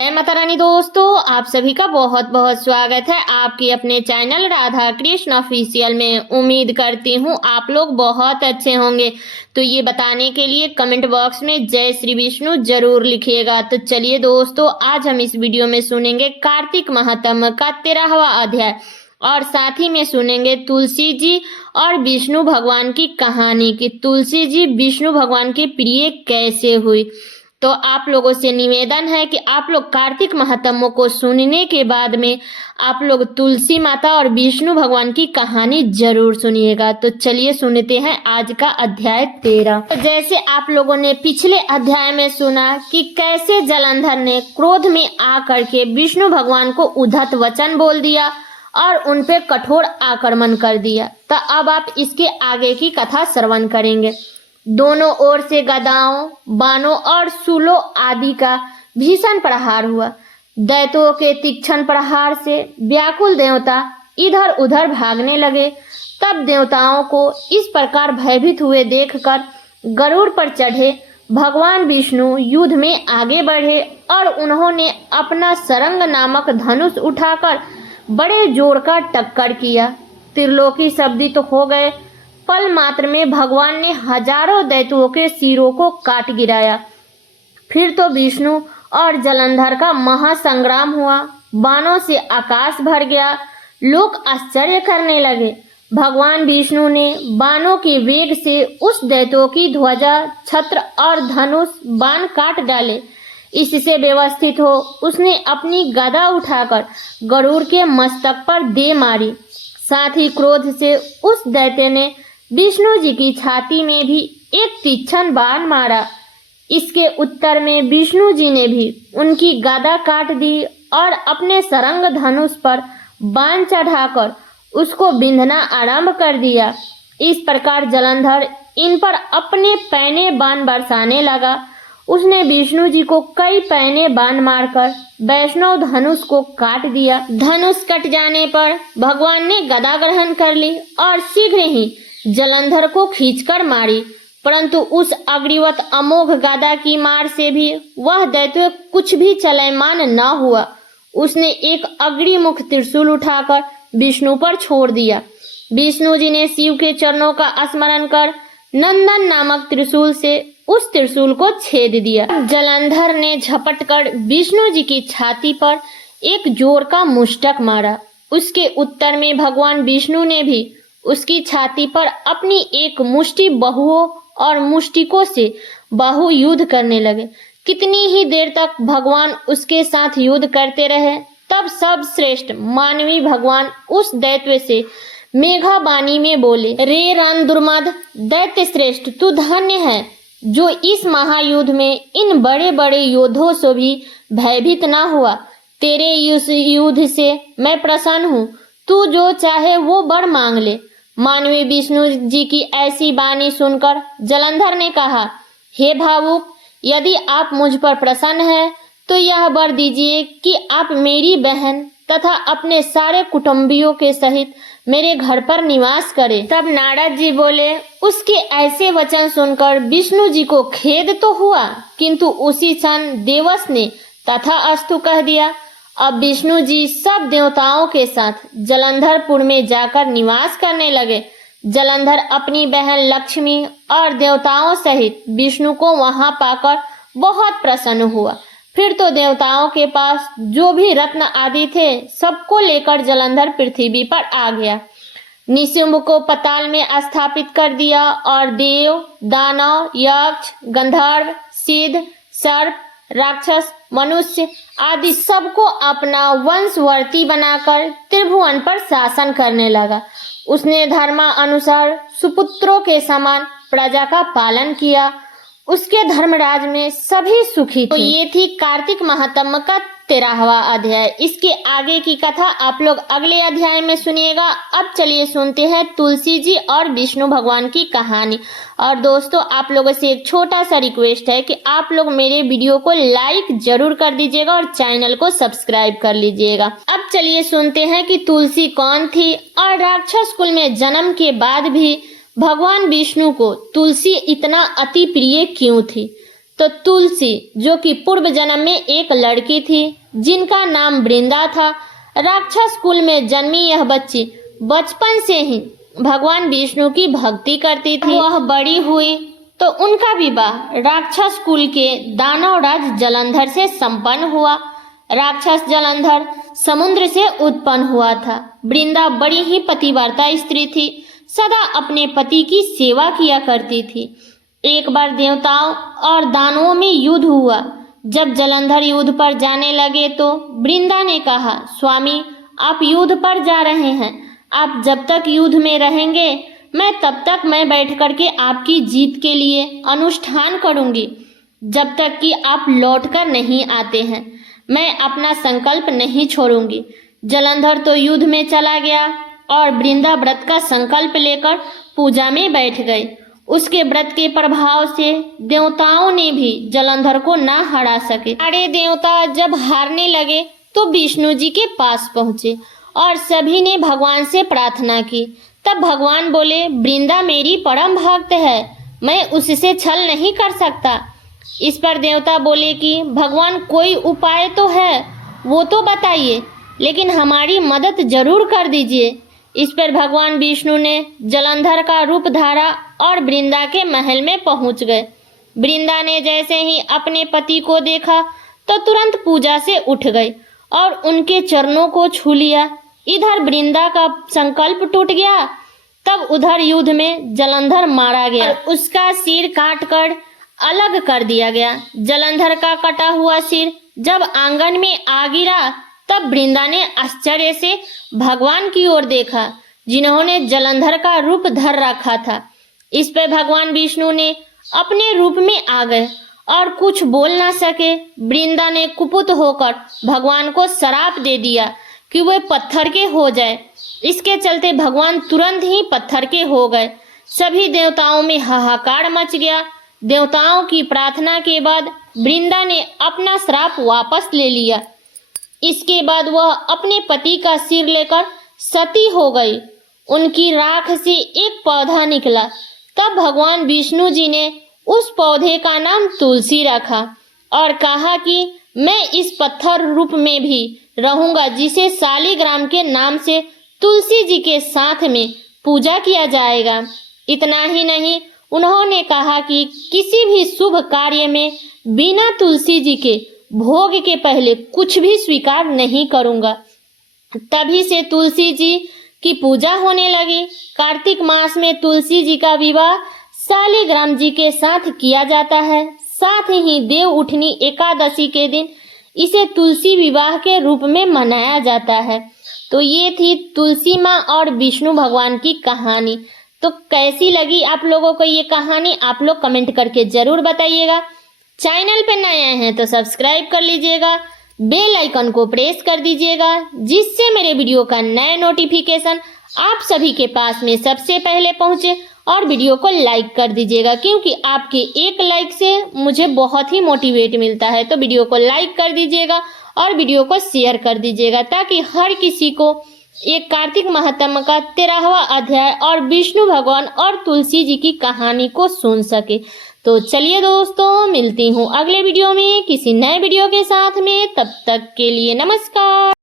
जय माता रानी दोस्तों, आप सभी का बहुत बहुत स्वागत है आपके अपने चैनल राधा कृष्ण ऑफिशियल में। उम्मीद करती हूँ आप लोग बहुत अच्छे होंगे। तो ये बताने के लिए कमेंट बॉक्स में जय श्री विष्णु जरूर लिखिएगा। तो चलिए दोस्तों, आज हम इस वीडियो में सुनेंगे कार्तिक महात्म्य का 13वां अध्याय और साथ ही में सुनेंगे तुलसी जी और विष्णु भगवान की कहानी कि तुलसी जी विष्णु भगवान के प्रिय कैसे हुई। तो आप लोगों से निवेदन है कि आप लोग कार्तिक महात्म्य को सुनने के बाद में आप लोग तुलसी माता और विष्णु भगवान की कहानी जरूर सुनिएगा। तो चलिए सुनते हैं आज का अध्याय 13। तो जैसे आप लोगों ने पिछले अध्याय में सुना कि कैसे जलंधर ने क्रोध में आकर के विष्णु भगवान को उद्धत वचन बोल दिया और उन पे कठोर आक्रमण कर दिया। तो अब आप इसके आगे की कथा श्रवण करेंगे। दोनों ओर से गदाओं, बाणों और शूलों आदि का भीषण प्रहार हुआ। दैत्यों के तीक्ष्ण प्रहार से व्याकुल देवता इधर उधर भागने लगे। तब देवताओं को इस प्रकार भयभीत हुए देखकर गरुड़ पर चढ़े भगवान विष्णु युद्ध में आगे बढ़े और उन्होंने अपना सरंग नामक धनुष उठाकर बड़े जोर का टक्कर किया। त्रिलोकी शब्दित हो गए। पल मात्र में भगवान ने हजारों दैत्यों के सिरों को काट गिराया। फिर तो विष्णु और जलंधर का महासंग्राम हुआ। बाणों से आकाश भर गया। लोग आश्चर्य करने लगे। भगवान विष्णु ने बाणों के वेग से उस दैत्यों की ध्वजा, छत्र और धनुष बाण काट डाले। इससे व्यवस्थित हो उसने अपनी गदा उठाकर गरुड़ के मस्तक पर दे मारी। साथ ही क्रोध से उस दैत्य ने विष्णु जी की छाती में भी एक तीक्ष्ण बाण मारा। इसके उत्तर में विष्णु जी ने भी उनकी गदा काट दी और अपने सरंग धनुष पर बाण चढ़ाकर उसको बिंधना आरंभ कर दिया। इस प्रकार जलंधर इन पर अपने पैने बाण बरसाने लगा। उसने विष्णु जी को कई पैने बाण मारकर वैष्णव धनुष को काट दिया। धनुष कट जाने पर भगवान ने गदा ग्रहण कर ली और शीघ्र ही जलंधर को खींचकर मारी। परंतु उस अग्निवत अमोघ गदा की मार से भी वह दैत्य कुछ भी चलयमान न हुआ। उसने एक अग्निमुख त्रिशूल उठाकर विष्णु पर छोड़ दिया। विष्णु जी ने शिव के चरणों का स्मरण कर नंदन नामक त्रिशूल से उस त्रिशूल को छेद दिया। जलंधर ने झपट कर विष्णु जी की छाती पर एक जोर का मुष्टक मारा। उसके उत्तर में भगवान विष्णु ने भी उसकी छाती पर अपनी एक मुष्टि बहुओं और मुष्टिकों से बाहु युद्ध करने लगे। कितनी ही देर तक भगवान उसके साथ युद्ध करते रहे। तब सब श्रेष्ठ मानवी भगवान उस दैत्य से मेघा बानी में बोले, रे रण दुर्मद दैत्य श्रेष्ठ, तू धन्य है जो इस महायुद्ध में इन बड़े बड़े योद्धों से भी भयभीत न हुआ। तेरे इस युद्ध से मैं प्रसन्न हूँ। तू जो चाहे वो वर मांग ले। मानवी विष्णु जी की ऐसी बानी सुनकर जलंधर ने कहा, हे भावुक, यदि आप मुझ पर प्रसन्न हैं तो यह वर दीजिए कि आप मेरी बहन तथा अपने सारे कुटुंबियों के सहित मेरे घर पर निवास करें। तब नारद जी बोले। उसके ऐसे वचन सुनकर विष्णु जी को खेद तो हुआ, किंतु उसी क्षण देवस ने तथास्तु कह दिया। अब विष्णु जी सब देवताओं के साथ जलंधरपुर में जाकर निवास करने लगे। जलंधर अपनी बहन लक्ष्मी और देवताओं सहित विष्णु को वहां पाकर बहुत प्रसन्न हुआ। फिर तो देवताओं के पास जो भी रत्न आदि थे सबको लेकर जलंधर पृथ्वी पर आ गया। निशुंभ को पताल में स्थापित कर दिया और देव, दानव, यक्ष, गंधर्व, सिद्ध, सर्प, राक्षस, मनुष्य आदि सबको अपना वंशवर्ती बनाकर त्रिभुवन पर शासन करने लगा। उसने धर्मानुसार सुपुत्रों के समान प्रजा का पालन किया। उसके धर्मराज में सभी सुखी थे। तो ये थी कार्तिक महात्म्य का 13वां अध्याय। इसके आगे की कथा आप लोग अगले अध्याय में सुनिएगा। अब चलिए सुनते हैं तुलसी जी और विष्णु भगवान की कहानी। और दोस्तों, आप लोगों से एक छोटा सा रिक्वेस्ट है कि आप लोग मेरे वीडियो को लाइक जरूर कर दीजिएगा और चैनल को सब्सक्राइब कर लीजिएगा। अब चलिए सुनते हैं कि तुलसी कौन थी और राक्षस कुल में जन्म के बाद भी भगवान विष्णु को तुलसी इतना अति प्रिय क्यों थी। तो तुलसी, जो कि पूर्व जन्म में एक लड़की थी जिनका नाम वृंदा था, राक्षस कुल में जन्मी यह बच्ची बचपन से ही भगवान विष्णु की भक्ति करती थी। वह बड़ी हुई तो उनका विवाह राक्षस कुल के दानवराज जलंधर से संपन्न हुआ। राक्षस जलंधर समुद्र से उत्पन्न हुआ था। वृंदा बड़ी ही पतिव्रता स्त्री थी, सदा अपने पति की सेवा किया करती थी। एक बार देवताओं और दानवों में युद्ध हुआ। जब जलंधर युद्ध पर जाने लगे तो वृंदा ने कहा, स्वामी, आप युद्ध पर जा रहे हैं, आप जब तक युद्ध में रहेंगे मैं तब तक मैं बैठ करके आपकी जीत के लिए अनुष्ठान करूंगी। जब तक कि आप लौट कर नहीं आते हैं मैं अपना संकल्प नहीं छोड़ूंगी। जलंधर तो युद्ध में चला गया और वृंदा व्रत का संकल्प लेकर पूजा में बैठ गई। उसके व्रत के प्रभाव से देवताओं ने भी जलंधर को ना हरा सके। सारे देवता जब हारने लगे तो विष्णु जी के पास पहुंचे और सभी ने भगवान से प्रार्थना की। तब भगवान बोले, वृंदा मेरी परम भक्त है, मैं उससे छल नहीं कर सकता। इस पर देवता बोले कि भगवान कोई उपाय तो है, वो तो बताइए, लेकिन हमारी मदद जरूर कर दीजिए। इस पर भगवान विष्णु ने जलंधर का रूप धारा और वृंदा के महल में पहुंच गए। वृंदा ने जैसे ही अपने पति को देखा तो तुरंत पूजा से उठ गई और उनके चरणों को छू लिया। इधर वृंदा का संकल्प टूट गया, तब उधर युद्ध में जलंधर मारा गया और उसका सिर काट कर अलग कर दिया गया। जलंधर का कटा हुआ सिर जब आंगन में आ गिरा तब वृंदा ने आश्चर्य से भगवान की ओर देखा, जिन्होंने जलंधर का रूप धर रखा था। इस पर भगवान विष्णु ने अपने रूप में आ गए और कुछ बोल ना सके। वृंदा ने कुपित होकर भगवान को श्राप दे दिया कि वे पत्थर के हो जाए। इसके चलते भगवान तुरंत ही पत्थर के हो गए। सभी देवताओं में हाहाकार मच गया। देवताओं की प्रार्थना के बाद वृंदा ने अपना श्राप वापस ले लिया। इसके बाद वह अपने पति का सिर लेकर सती हो गई। उनकी राख से एक पौधा निकला। तब भगवान विष्णु जी ने उस पौधे का नाम तुलसी रखा और कहा कि मैं इस पत्थर रूप में भी रहूंगा, जिसे शालिग्राम के नाम से तुलसी जी के साथ में पूजा किया जाएगा। इतना ही नहीं, उन्होंने कहा कि किसी भी शुभ कार्य में बिना तुलसी जी के भोग के पहले कुछ भी स्वीकार नहीं करूंगा। तभी से तुलसी जी की पूजा होने लगी। कार्तिक मास में तुलसी जी का विवाह शालिग्राम जी के साथ किया जाता है। साथ ही देव उठनी एकादशी के दिन इसे तुलसी विवाह के रूप में मनाया जाता है। तो ये थी तुलसी माँ और विष्णु भगवान की कहानी। तो कैसी लगी आप लोगों को ये कहानी, आप लोग कमेंट करके जरूर बताइएगा। चैनल पे नए आए हैं तो सब्सक्राइब कर लीजिएगा, बेल आइकन को प्रेस कर दीजिएगा, जिससे मेरे वीडियो का नया नोटिफिकेशन आप सभी के पास में सबसे पहले पहुंचे। और वीडियो को लाइक कर दीजिएगा, क्योंकि आपके एक लाइक से मुझे बहुत ही मोटिवेट मिलता है। तो वीडियो को लाइक कर दीजिएगा और वीडियो को शेयर कर दीजिएगा, ताकि हर किसी को एक कार्तिक महात्म्य का 13वां अध्याय और विष्णु भगवान और तुलसी जी की कहानी को सुन सके। तो चलिए दोस्तों, मिलती हूँ अगले वीडियो में किसी नए वीडियो के साथ में। तब तक के लिए नमस्कार।